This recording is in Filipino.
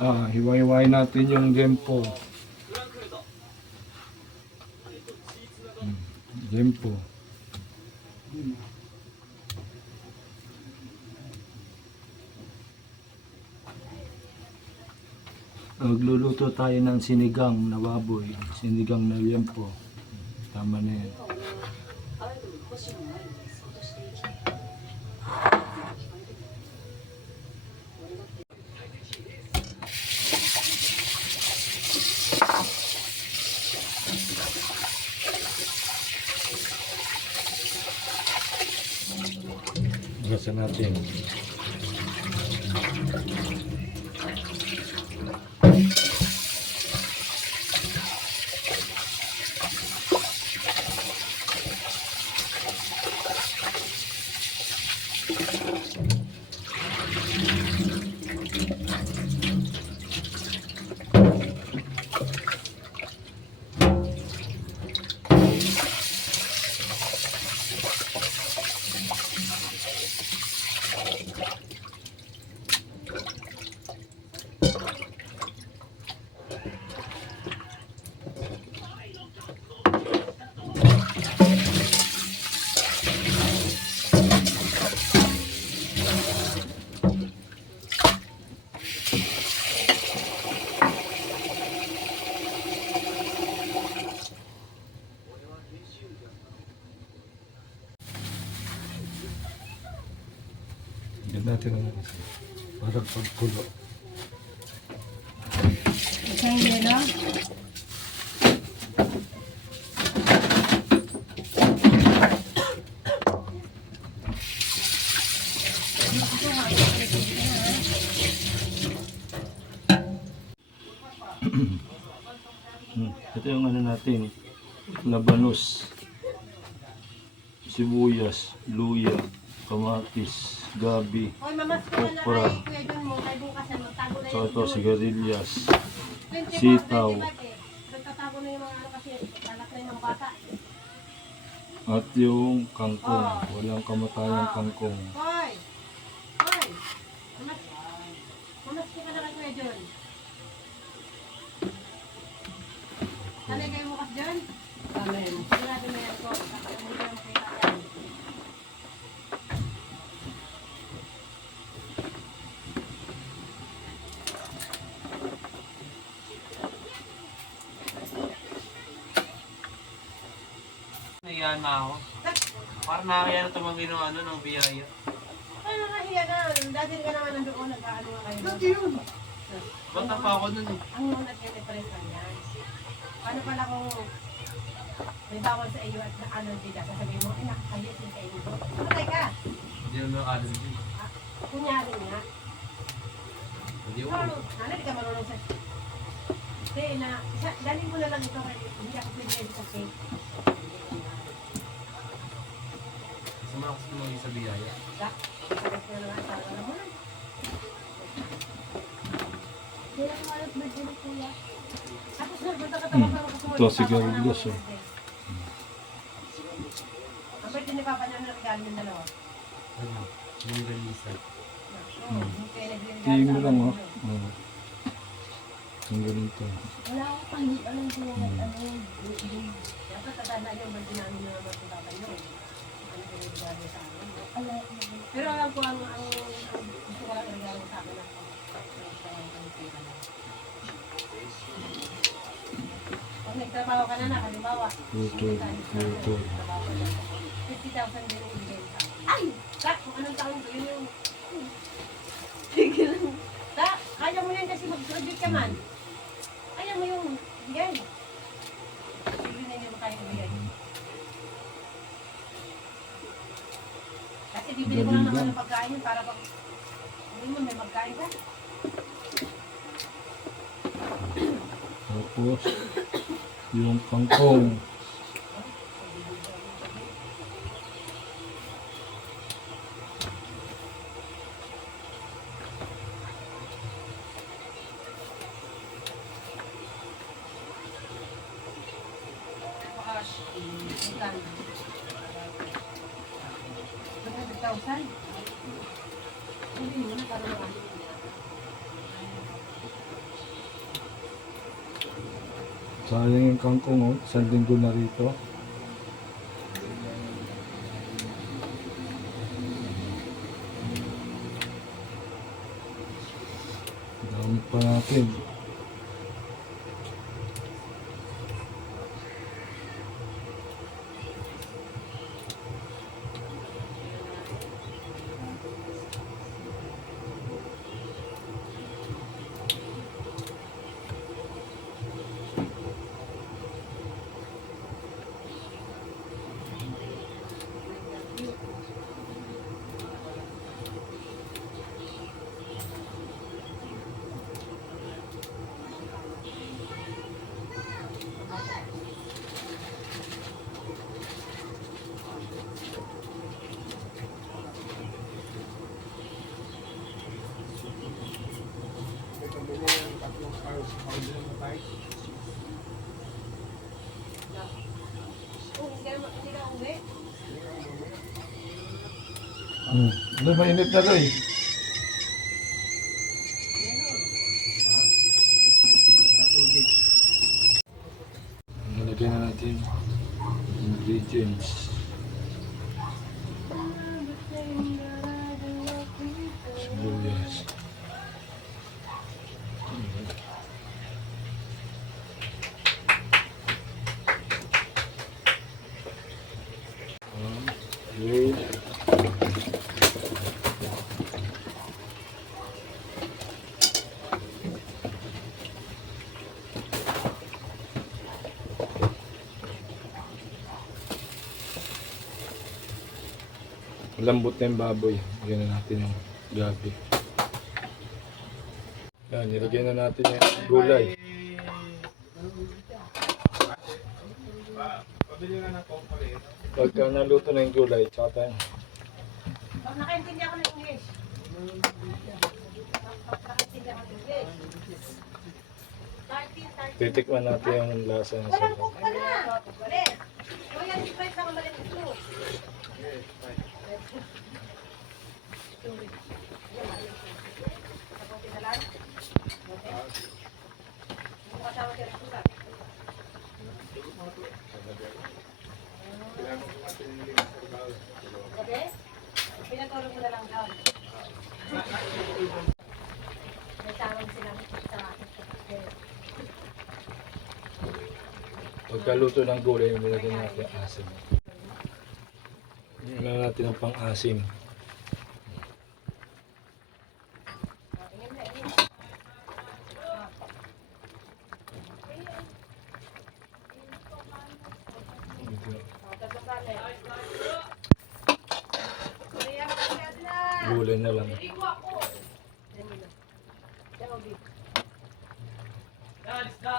Hiwa-hiwain natin yung gempo. Gempo. Magluluto tayo ng sinigang na baboy, sinigang na gempo. Tama na yan. Gasa natin. Yan natin ang parang pagkulo. Isang yelo. Ito yung ano natin, labanos, sibuyas, luya, kamatis, gabi, okra, so ito sigarilyas, sitaw, at yung kangkong, walang kamatayang kangkong. Talagay mo kas dyan? Amen. Sigurado na yan ko. Nahiyan na ako. Parang nakahiya na tumanggi ng ano, ng biyaya. Ay, nakahiya na. Dati ka naman nandoon, nag-ano nga kayo. Dati yun. Bata pa ako nun eh. Ang unat yan ay pares lang yan. Paano pala kung may bawal sa iyo at na-allergy ka, sasabihin mo, ay nakakahiya sin sa iyo. Patay ka. Hindi naman allergy. Kunyari nga. Hindi ako. Hindi ka marunong sa... Hindi na, galing ko na lang ito kasi hindi ako pwede sa cake. Sama ako sa tumanggi sa biyaya. Pares na lang ang sarang mo. Ito sigarilyas. Ang pwede ni Papa niya na regalo yung dalawa. Ano? Yung ganisa. Tingin mo lang ha. Ang ganito. Wala akong pang alam ko yung dapat tatanda yung birthday namin na naman kung tatay yun. Ano ko yung regalo sa amin. Pero alam ko ang gusto ko lang regalo sa akin ang pag nagtrabaho ka na, halimbawa, 50,000 din ang ibigay sa akin. Ay! Tak! Kung anong taon ko, yun yung... Sige lang. Tak! Kaya mo yan kasi mag-graduate ka man. Kaya mo yung ibigay. Sige na hindi mo kaya ibigay. Kasi bibili ko lang naman ng pagkain yun para pag... Hindi mo, may magkain ka. Tapos, yung kangkong. Sayang yung kangkong, oh. Isang linggo na rito. Dami pa natin. Oh, hindi na uwi. Ano, mainit na rin. Nalagyan na natin ingredients. Sibuyas. Okay. Lambot na yung baboy. Lagyan na natin yung gabi. Yan, nilagyan na natin yung gulay. Pagka naluto na yung gulay, tsaka tayo. Pag nakaintindi ako ng English. Nakaintindi ako ng English. 13. Titikman natin yung lasa ng Walang sabaw. cook pa na. Wala. O yan, si Price ako malit ito. Okay? Pinatulog mo na lang daw. May tawag silang sa akin. Pagkaluto ng gulay, nilagyan natin yung asim. Nilagyan natin ang pang-asim. Gulay na lang. Yan, isda.